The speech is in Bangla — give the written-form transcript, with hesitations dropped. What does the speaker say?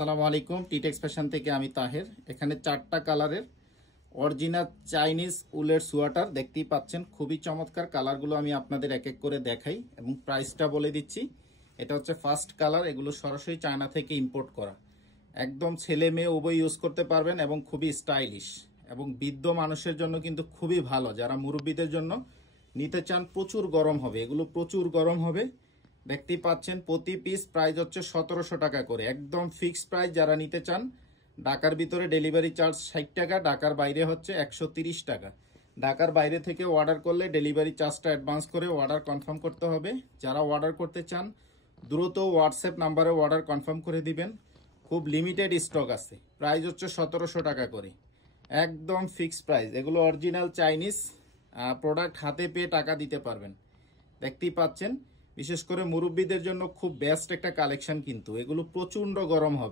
আসসালামু আলাইকুম। টিটেক্স ফ্যাশন থেকে আমি তাহের। এখানে 4টা কালারের অরিজিনাল চাইনিজ উলের সোয়াটার দেখতেই পাচ্ছেন। খুবই চমৎকার কালারগুলো আমি আপনাদের এক এক করে দেখাই এবং প্রাইসটা বলে দিচ্ছি। এটা হচ্ছে ফার্স্ট কালার। এগুলো সরাসরি চায়না থেকে ইম্পোর্ট করা, একদম ছেলে মেয়ে উভয় ইউজ করতে পারবেন এবং খুবই স্টাইলিশ এবং বৃদ্ধ মানুষের জন্য কিন্তু খুবই ভালো। যারা মুরব্বীদের জন্য নিতে চান, প্রচুর গরম হবে, এগুলো প্রচুর গরম হবে। দেখতেই পাচ্ছেন প্রতি পিস প্রাইস হচ্ছে 1700 টাকা করে, একদম ফিক্সড প্রাইস। যারা নিতে চান, ঢাকার ভিতরে ডেলিভারি চার্জ 60 টাকা, ঢাকার বাইরে হচ্ছে 130 টাকা। ঢাকার বাইরে থেকে অর্ডার করলে ডেলিভারি চার্জটা অ্যাডভান্স করে অর্ডার কনফার্ম করতে হবে। যারা অর্ডার করতে চান দ্রুত হোয়াটসঅ্যাপ নাম্বারে অর্ডার কনফার্ম করে দিবেন। খুব লিমিটেড স্টক আছে। প্রাইস হচ্ছে 1700 টাকা করে, একদম ফিক্সড প্রাইস। এগুলো অরিজিনাল চাইনিজ প্রোডাক্ট, হাতে পেয়ে টাকা দিতে পারবেন। দেখতেই পাচ্ছেন, বিশেষ করে মুরব্বীদের জন্য খুব বেস্ট একটা কালেকশন। কিন্তু এগুলো প্রচন্ড গরম হবে।